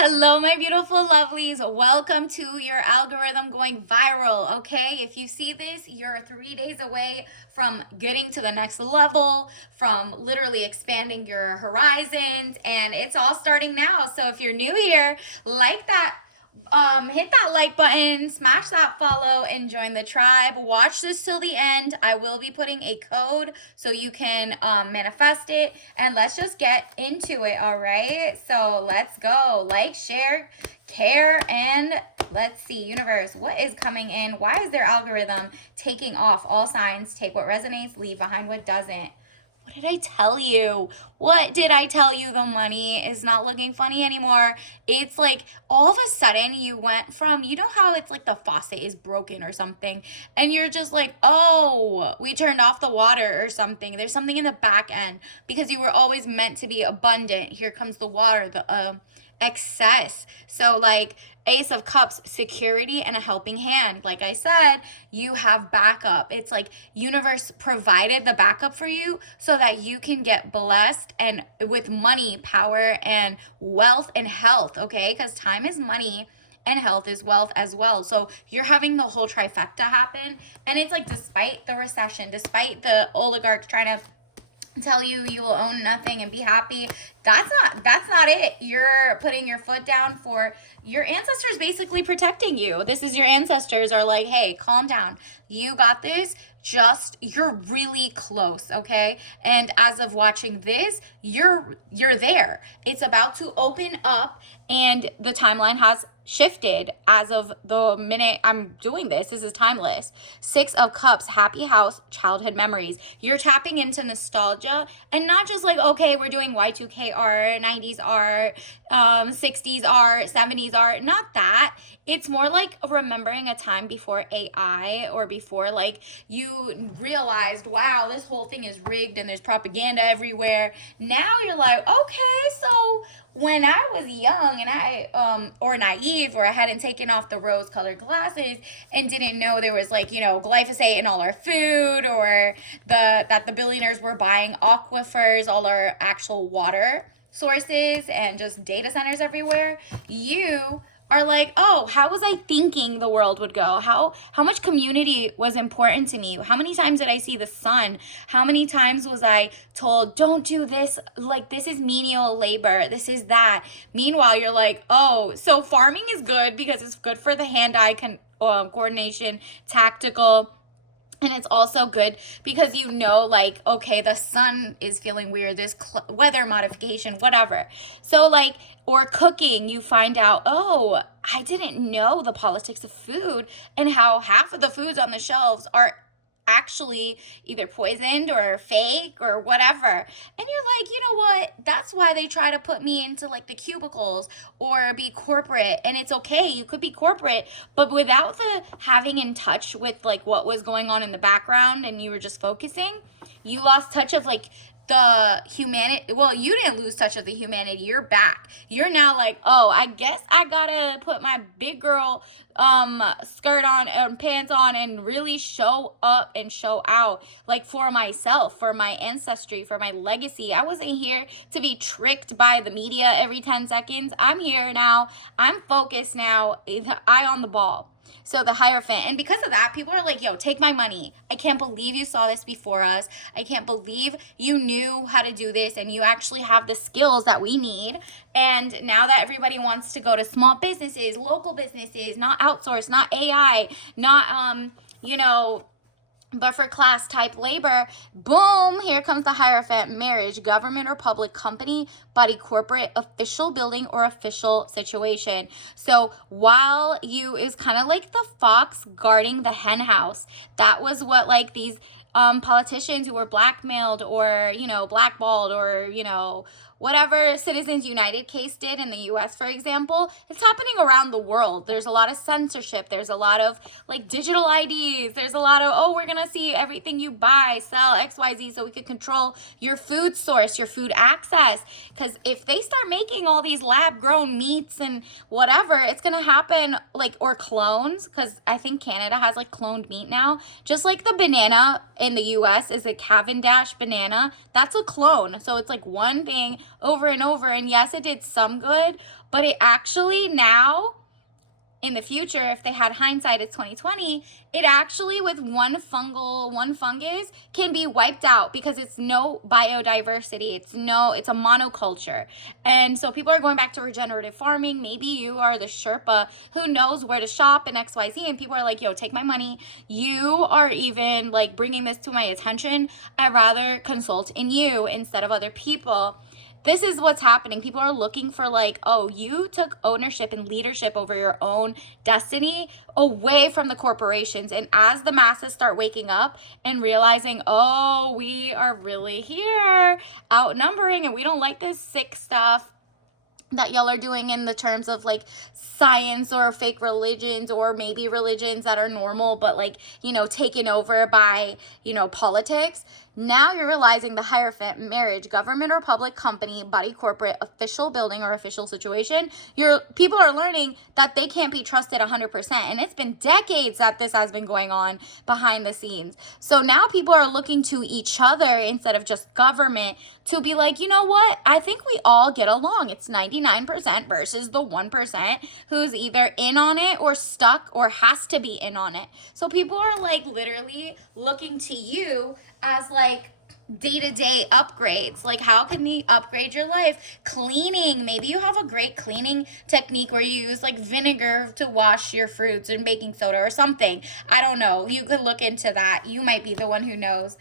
Hello, my beautiful lovelies. Welcome to your algorithm going viral. Okay, if you see this, you're 3 days away from getting to the next level, from literally expanding your horizons, and it's all starting now. So if you're new here, like that. Hit that like button, smash that follow, and join the tribe. Watch this till the end. I will be putting a code so you can manifest it. And let's just get into it, all right? So let's go. Like, share, care, and let's see. Universe, what is coming in? Why is their algorithm taking off? All signs, take what resonates, leave behind what doesn't. What did I tell you? What did I tell you? The money is not looking funny anymore. It's like all of a sudden you went from, you know how it's like the faucet is broken or something, and you're just like, oh, we turned off the water or something. There's something in the back end because you were always meant to be abundant. Here comes the water, the excess. So like Ace of Cups, security and a helping hand. Like I said, you have backup. It's like universe provided the backup for you so that you can get blessed and with money, power, and wealth and health, okay? Because time is money and health is wealth as well. So you're having the whole trifecta happen. And it's like despite the recession, despite the oligarchs trying to tell you you will own nothing and be happy, that's not it. You're putting your foot down for your ancestors, basically protecting you. This is your ancestors are like, hey, calm down, you got this. Just you're really close, okay? And as of watching this, you're there. It's about to open up, and the timeline has shifted as of the minute I'm doing this. This is timeless. 6 of Cups, happy house, childhood memories. You're tapping into nostalgia, and not just like, okay, we're doing Y2K art, 90s art, 60s art, 70s art. Not that. It's more like remembering a time before AI, or before like you realized, wow, this whole thing is rigged and there's propaganda everywhere. Now you're like, okay, so when I was young and I or naive, or I hadn't taken off the rose colored glasses and didn't know there was like, glyphosate in all our food, or that the billionaires were buying aquifers, all our actual water sources, and just data centers everywhere, you are like, oh, how was I thinking the world would go? How much community was important to me? How many times did I see the sun? How many times was I told, don't do this, like this is menial labor, this is that. Meanwhile, you're like, oh, so farming is good because it's good for the hand-eye coordination, tactical. And it's also good because like, okay, the sun is feeling weird, this weather modification, whatever. So like, or cooking, you find out, oh, I didn't know the politics of food and how half of the foods on the shelves are actually either poisoned or fake or whatever. And you're like, you know what? That's why they try to put me into like the cubicles or be corporate. And it's okay, you could be corporate, but without the having in touch with like what was going on in the background, and you were just focusing, you lost touch of like the humanity. Well, you didn't lose touch of the humanity, you're back. You're now like, oh, I guess I gotta put my big girl skirt on and pants on and really show up and show out, like for myself, for my ancestry, for my legacy. I wasn't here to be tricked by the media every 10 seconds. I'm here now, I'm focused now, eye on the ball. So the Hierophant. And because of that, people are like, yo, take my money. I can't believe you saw this before us. I can't believe you knew how to do this and you actually have the skills that we need. And now that everybody wants to go to small businesses, local businesses, not outsourced, not AI, not, but for class type labor, boom, here comes the Hierophant. Marriage, government or public company, body, corporate, official building, or official situation. So while you is kind of like the fox guarding the hen house. That was what like these politicians who were blackmailed or, blackballed or, whatever Citizens United case did in the US, for example, it's happening around the world. There's a lot of censorship. There's a lot of like digital IDs. There's a lot of, oh, we're going to see everything you buy, sell, XYZ, so we could control your food source, your food access. Because if they start making all these lab grown meats and whatever, it's going to happen like, or clones, because I think Canada has like cloned meat now. Just like the banana in the US is a Cavendish banana. That's a clone. So it's like one thing over and over. And yes, it did some good, but it actually now, in the future, if they had hindsight, it's 2020, it actually, with one fungus can be wiped out because it's no biodiversity. It's a monoculture. And so people are going back to regenerative farming. Maybe you are the Sherpa who knows where to shop in XYZ, and people are like, yo, take my money. You are even like bringing this to my attention. I'd rather consult in you instead of other people. This is what's happening. People are looking for like, oh, you took ownership and leadership over your own destiny away from the corporations. And as the masses start waking up and realizing, oh, we are really here outnumbering and we don't like this sick stuff that y'all are doing in the terms of like science or fake religions, or maybe religions that are normal but like, taken over by, politics. Now you're realizing the Hierophant, marriage, government or public company, body corporate, official building or official situation, people are learning that they can't be trusted 100%. And it's been decades that this has been going on behind the scenes. So now people are looking to each other instead of just government to be like, you know what? I think we all get along. It's 99% versus the 1% who's either in on it or stuck or has to be in on it. So people are like literally looking to you as like day-to-day upgrades. Like, how can they upgrade your life? Cleaning. Maybe you have a great cleaning technique where you use like vinegar to wash your fruits and baking soda or something. I don't know. You could look into that. You might be the one who knows.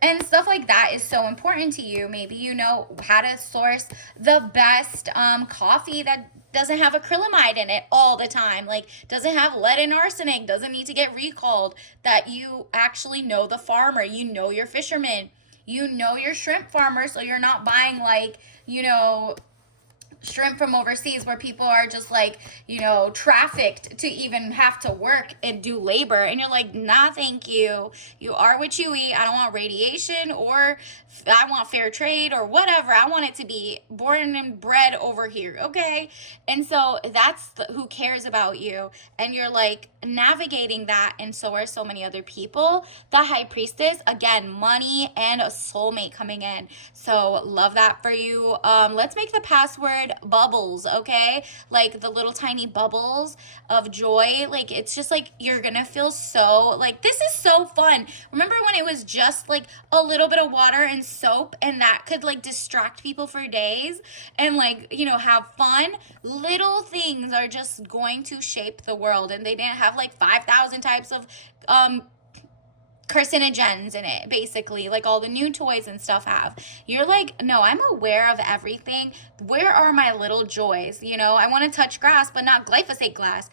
And stuff like that is so important to you. Maybe you know how to source the best coffee that doesn't have acrylamide in it all the time, like doesn't have lead and arsenic, doesn't need to get recalled, that you actually know the farmer, you know your fisherman, you know your shrimp farmer, so you're not buying like, shrimp from overseas where people are just like, trafficked to even have to work and do labor. And you're like, nah, thank you. You are what you eat. I don't want radiation, or I want fair trade or whatever. I want it to be born and bred over here. Okay. And so that's who cares about you. And you're like navigating that. And so are so many other people. The High Priestess, again, money and a soulmate coming in. So love that for you. Let's make the password bubbles, okay? Like the little tiny bubbles of joy. Like, it's just like you're gonna feel so like, this is so fun. Remember when it was just like a little bit of water and soap, and that could like distract people for days and like, have fun? Little things are just going to shape the world. And they didn't have like 5,000 types of carcinogens in it, basically, like all the new toys and stuff have. You're like, no, I'm aware of everything. Where are my little joys? I want to touch grass, but not glyphosate grass.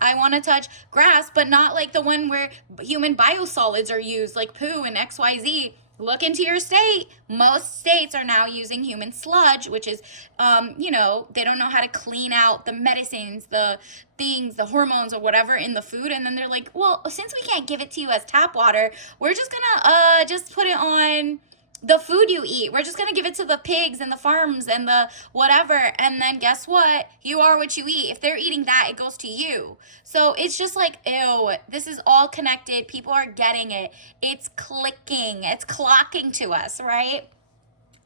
I want to touch grass, but not like the one where human biosolids are used, like poo and XYZ. Look into your state. Most states are now using human sludge, which is, they don't know how to clean out the medicines, the things, the hormones or whatever in the food. And then they're like, well, since we can't give it to you as tap water, we're just gonna just put it on the food you eat. We're just going to give it to the pigs and the farms and the whatever. And then guess what? You are what you eat. If they're eating that, it goes to you. So it's just like, ew, this is all connected. People are getting it. It's clicking. It's clocking to us, right?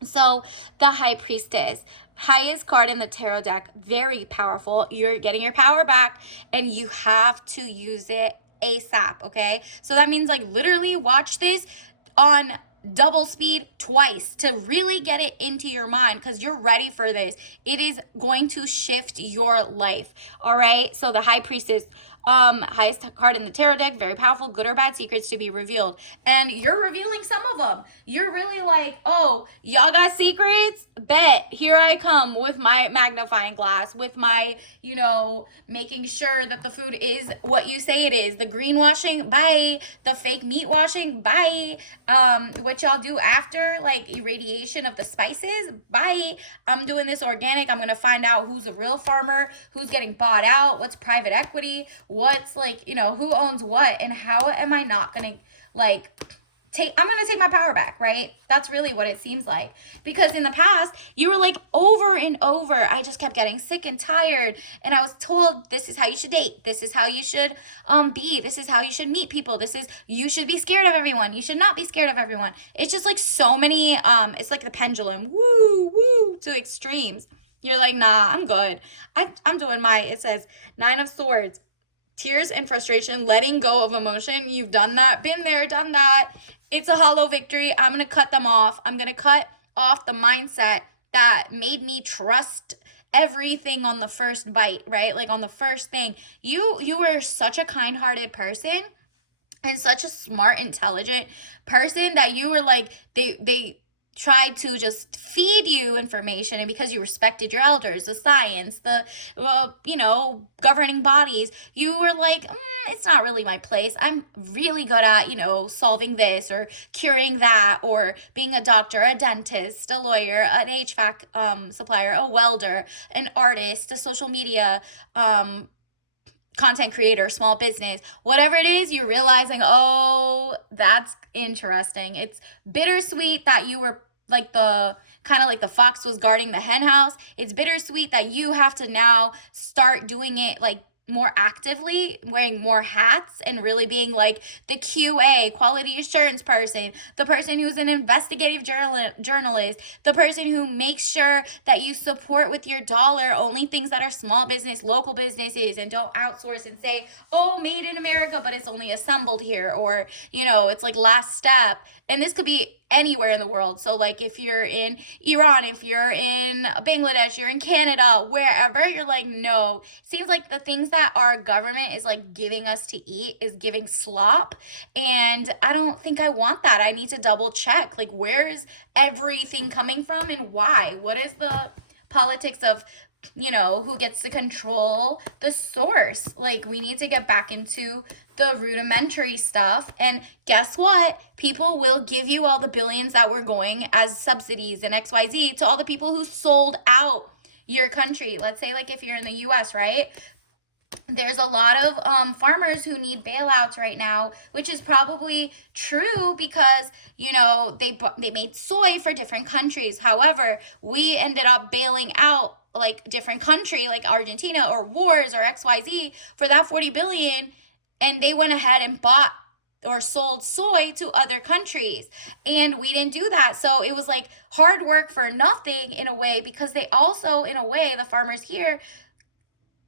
So the High Priestess, highest card in the tarot deck, very powerful. You're getting your power back and you have to use it ASAP, okay? So that means like literally watch this on double speed twice to really get it into your mind, because you're ready for this. It is going to shift your life. All right. So the High Priestess, highest card in the tarot deck, very powerful, good or bad secrets to be revealed. And you're revealing some of them. You're really like, oh, y'all got secrets? Bet. Here I come with my magnifying glass, with my, making sure that the food is what you say it is. The greenwashing, bye. The fake meat washing, bye. What y'all do after, like irradiation of the spices, bye. I'm doing this organic. I'm going to find out who's a real farmer, who's getting bought out, what's private equity, what's like, who owns what, and how am I not going to like I'm gonna take my power back, right? That's really what it seems like. Because in the past, you were like over and over, I just kept getting sick and tired, and I was told this is how you should date, this is how you should be, this is how you should meet people, this is you should be scared of everyone, you should not be scared of everyone. It's just like so many it's like the pendulum, woo, to extremes. You're like, nah, I'm good. I'm doing my, it says Nine of Swords, tears and frustration, letting go of emotion. You've done that, been there, done that. It's a hollow victory. I'm going to cut them off. I'm going to cut off the mindset that made me trust everything on the first bite, right? Like on the first thing. You were such a kind-hearted person and such a smart, intelligent person that you were like, they tried to just feed you information, and because you respected your elders, the science, the governing bodies, you were like, it's not really my place. I'm really good at solving this or curing that, or being a doctor, a dentist, a lawyer, an HVAC supplier, a welder, an artist, a social media content creator, small business, whatever it is. You're realizing, oh, that's interesting. It's bittersweet that you were like the kind of like the fox was guarding the hen house. It's bittersweet that you have to now start doing it like more actively, wearing more hats, and really being like the QA, quality assurance person, the person who's an investigative journalist, the person who makes sure that you support with your dollar only things that are small business, local businesses, and don't outsource and say, oh, made in America, but it's only assembled here, or it's like last step. And this could be anywhere in the world. So like if you're in Iran, if you're in Bangladesh, you're in Canada, wherever, you're like, no. Seems like the things that our government is like giving us to eat is giving slop. And I don't think I want that. I need to double check. Like, where is everything coming from and why? What is the politics of who gets to control the source? Like, we need to get back into the rudimentary stuff. And guess what? People will give you all the billions that were going as subsidies and XYZ to all the people who sold out your country. Let's say, like, if you're in the US, right? There's a lot of farmers who need bailouts right now, which is probably true because they made soy for different countries. However, we ended up bailing out like different country like Argentina or wars or XYZ for that 40 billion, and they went ahead and bought or sold soy to other countries, and we didn't do that. So it was like hard work for nothing in a way, because they also, in a way, the farmers here,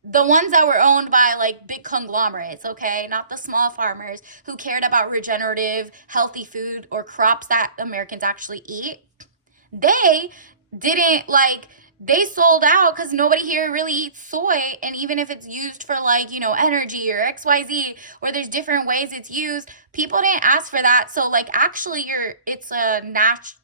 the ones that were owned by like big conglomerates, okay, not the small farmers who cared about regenerative, healthy food or crops that Americans actually eat, they didn't like, they sold out because nobody here really eats soy. And even if it's used for like energy or XYZ, or there's different ways it's used, people didn't ask for that. So like, actually, it's a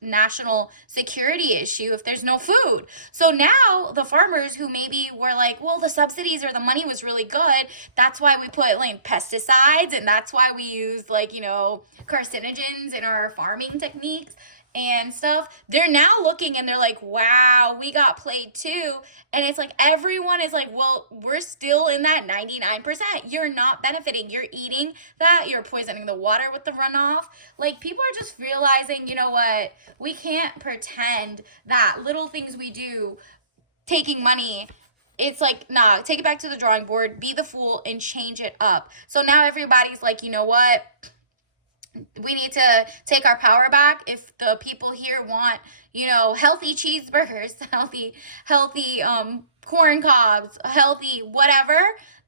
national security issue if there's no food. So now the farmers who maybe were like, well, the subsidies or the money was really good, that's why we put like pesticides, and that's why we use like carcinogens in our farming techniques and stuff, they're now looking and they're like, wow, we got played too. And it's like, everyone is like, well, we're still in that 99%. You're not benefiting. You're eating that. You're poisoning the water with the runoff. Like, people are just realizing, you know what? We can't pretend that little things we do, taking money, it's like, nah, take it back to the drawing board, be the fool, and change it up. So now everybody's like, you know what? We need to take our power back. If the people here want, healthy cheeseburgers, healthy corn cobs, healthy whatever,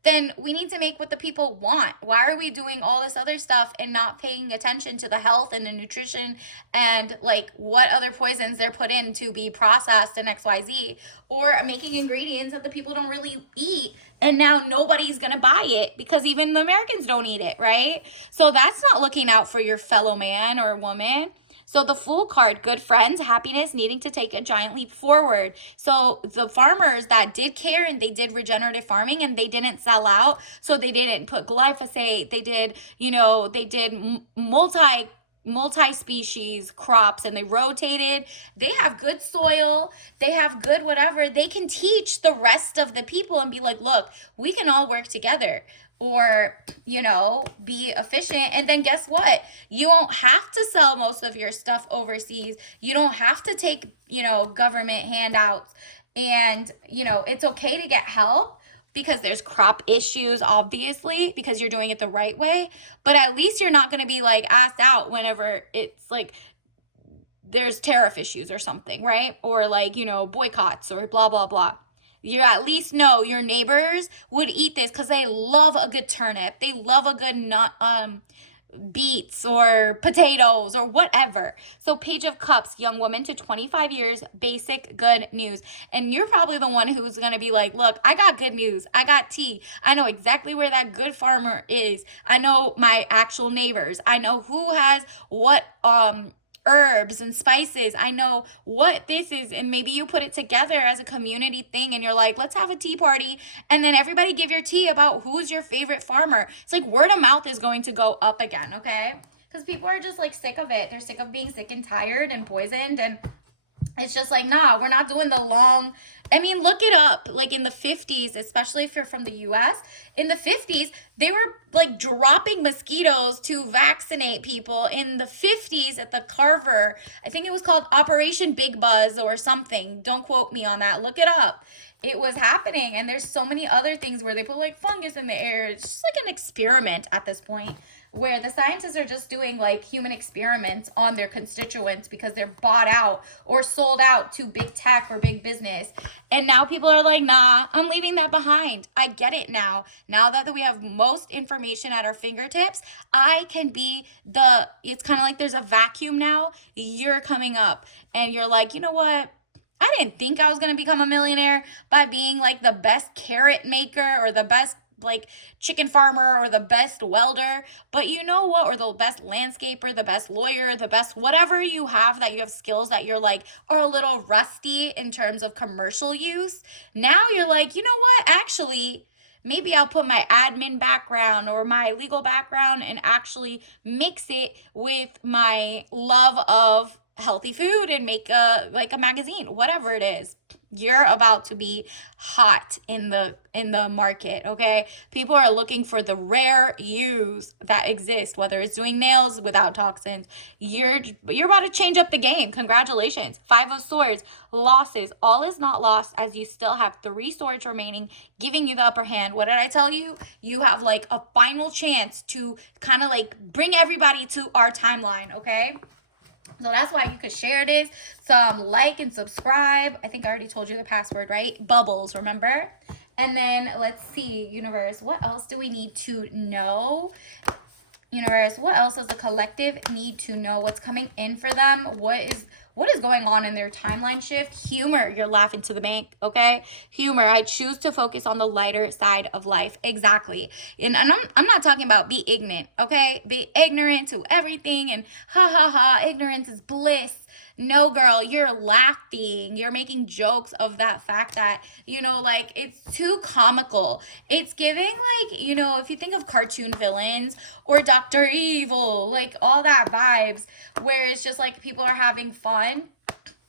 then we need to make what the people want. Why are we doing all this other stuff and not paying attention to the health and the nutrition and like what other poisons they're put in to be processed and XYZ, or making ingredients that the people don't really eat, and now nobody's gonna buy it because even the Americans don't eat it, right? So that's not looking out for your fellow man or woman. So the Fool card, good friends, happiness, needing to take a giant leap forward. So the farmers that did care and they did regenerative farming and they didn't sell out, so they didn't put glyphosate, they did, they did multi multi-species crops and they rotated, they have good soil, they have good whatever, they can teach the rest of the people and be like, look, we can all work together, or be efficient. And then guess what, you won't have to sell most of your stuff overseas, you don't have to take government handouts, and it's okay to get help, because there's crop issues, obviously, because you're doing it the right way. But at least you're not going to be like asked out whenever it's like there's tariff issues or something, right? Or like, boycotts or blah, blah, blah. You at least know your neighbors would eat this because they love a good turnip. They love a good nut, beets or potatoes or whatever. So Page of Cups, young woman to 25 years, basic good news. And you're probably the one who's going to be like, look, I got good news. I got tea. I know exactly where that good farmer is. I know my actual neighbors. I know who has what herbs and spices. I know what this is. And maybe you put it together as a community thing and you're like, let's have a tea party. And then everybody give your tea about who's your favorite farmer. It's like word of mouth is going to go up again, okay? Because people are just like sick of it. They're sick of being sick and tired and poisoned. And it's just like, nah, we're not doing the long. I mean, look it up. Like in the 50s, especially if you're from the US, in the 50s, they were like dropping mosquitoes to vaccinate people. In the 50s at the Carver, I think it was called Operation Big Buzz or something. Don't quote me on that. Look it up. It was happening. And there's so many other things where they put like fungus in the air. It's just like an experiment at this point, where the scientists are just doing like human experiments on their constituents because they're bought out or sold out to big tech or big business. And now people are like, nah, I'm leaving that behind. I get it now. Now that we have most information at our fingertips, I can be it's kind of like there's a vacuum now. You're coming up and you're like, you know what? I didn't think I was going to become a millionaire by being like the best carrot maker or the best like chicken farmer or the best welder, but you know what, or the best landscaper, the best lawyer, the best whatever you have skills that you're like are a little rusty in terms of commercial use. Now you're like, you know what, actually maybe I'll put my admin background or my legal background and actually mix it with my love of healthy food and make a magazine, whatever it is. You're about to be hot in the market, okay? People are looking for the rare use that exists, whether it's doing nails without toxins. You're about to change up the game. Congratulations. 5 of Swords, losses. All is not lost, as you still have 3 swords remaining, giving you the upper hand. What did I tell you? You have like a final chance to kind of like bring everybody to our timeline, okay? So that's why you could share this, like and subscribe. I think I already told you the password, right? Bubbles, remember? And then let's see, universe, what else do we need to know? Universe, what else does the collective need to know? What's coming in for them? What is going on in their timeline shift? Humor, you're laughing to the bank, okay? Humor, I choose to focus on the lighter side of life. Exactly. And I'm not talking about be ignorant, okay? Be ignorant to everything and ha ha ha, ignorance is bliss. No, girl, you're laughing. You're making jokes of that fact that, like, it's too comical. It's giving, like, if you think of cartoon villains or Dr. Evil, like, all that vibes where it's just, like, people are having fun.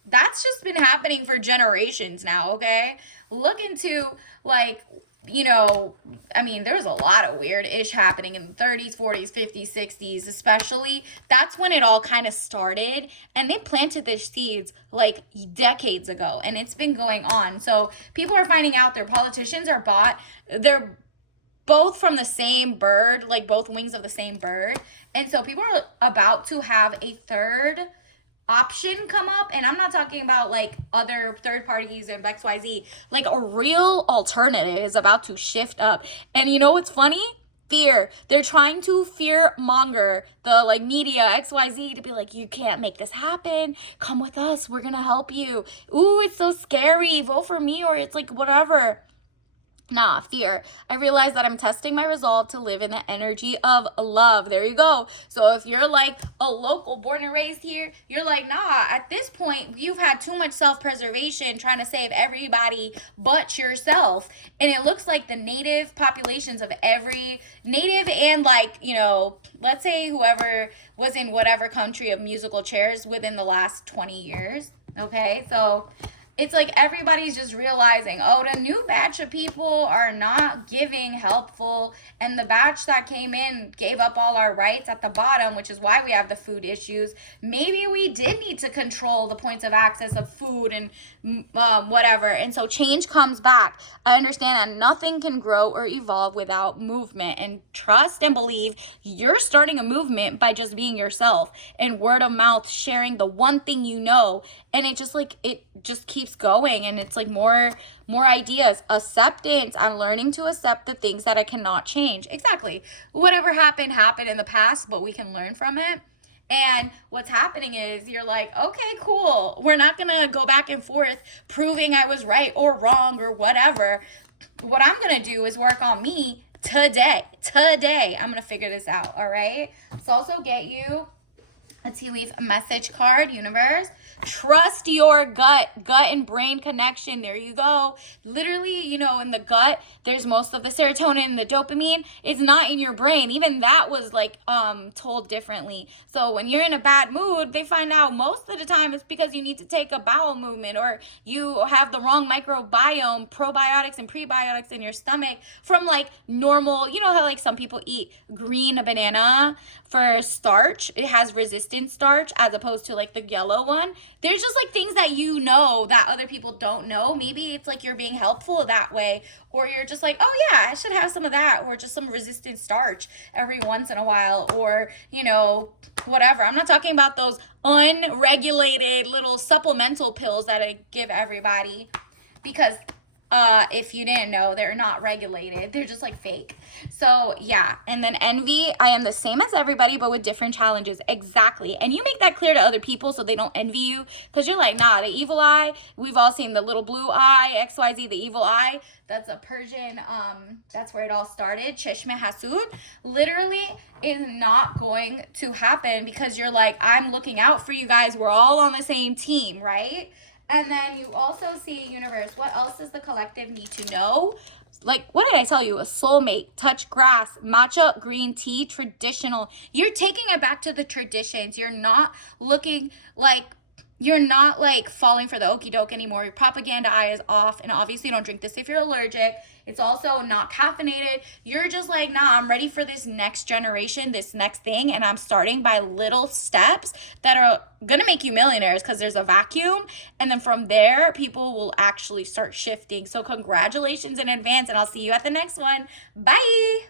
That's just been happening for generations now, okay? Look into, like, there's a lot of weird ish happening in the 30s, 40s, 50s, 60s, especially. That's when it all kind of started. And they planted their seeds like decades ago. And it's been going on. So people are finding out their politicians are bought. They're both from the same bird, like both wings of the same bird. And so people are about to have a third option come up, and I'm not talking about like other third parties and XYZ, like a real alternative is about to shift up. And you know what's funny? Fear. They're trying to fear monger the like media XYZ to be like, you can't make this happen, come with us, we're gonna help you. Ooh, it's so scary, vote for me, or it's like whatever. Nah, fear. I realize that I'm testing my resolve to live in the energy of love. There you go. So if you're like a local born and raised here, you're like, nah, at this point, you've had too much self preservation trying to save everybody but yourself. And it looks like the native populations of every native and, like, let's say whoever was in whatever country of musical chairs within the last 20 years. Okay. So it's like everybody's just realizing, oh, the new batch of people are not giving helpful, and the batch that came in gave up all our rights at the bottom, which is why we have the food issues. Maybe we did need to control the points of access of food and whatever. And so change comes back. I understand that nothing can grow or evolve without movement, and trust and believe you're starting a movement by just being yourself and word of mouth sharing the one thing you know. And it just keeps going, and it's like more ideas. Acceptance. I'm learning to accept the things that I cannot change. Exactly. Whatever happened in the past, but we can learn from it. And what's happening is you're like, okay, cool. We're not going to go back and forth proving I was right or wrong or whatever. What I'm going to do is work on me today. I'm going to figure this out, all right? Let's also get you a tea leaf message card, universe. Trust your gut and brain connection. There you go. Literally, in the gut, there's most of the serotonin and the dopamine. It's not in your brain. Even that was like told differently. So when you're in a bad mood, they find out most of the time it's because you need to take a bowel movement, or you have the wrong microbiome, probiotics and prebiotics in your stomach from like normal, how like some people eat green banana for starch. It has resistant starch as opposed to like the yellow one. There's just like things that that other people don't know. Maybe it's like you're being helpful that way, or you're just like, oh yeah, I should have some of that, or just some resistant starch every once in a while, or whatever. I'm not talking about those unregulated little supplemental pills that I give everybody, because if you didn't know, they're not regulated. They're just like fake. So yeah. And then envy, I am the same as everybody, but with different challenges. Exactly. And you make that clear to other people so they don't envy you, because you're like, nah, the evil eye, we've all seen the little blue eye, XYZ, the evil eye. That's a Persian, that's where it all started. Cheshme Hasud literally is not going to happen, because you're like, I'm looking out for you guys. We're all on the same team, right? And then you also see, universe, what else does the collective need to know? Like, what did I tell you? A soulmate, touch grass, matcha green tea, traditional. You're taking it back to the traditions. You're not falling for the okie doke anymore. Your propaganda eye is off. And obviously don't drink this if you're allergic. It's also not caffeinated. You're just like, nah, I'm ready for this next generation, this next thing. And I'm starting by little steps that are going to make you millionaires, because there's a vacuum. And then from there, people will actually start shifting. So congratulations in advance, and I'll see you at the next one. Bye.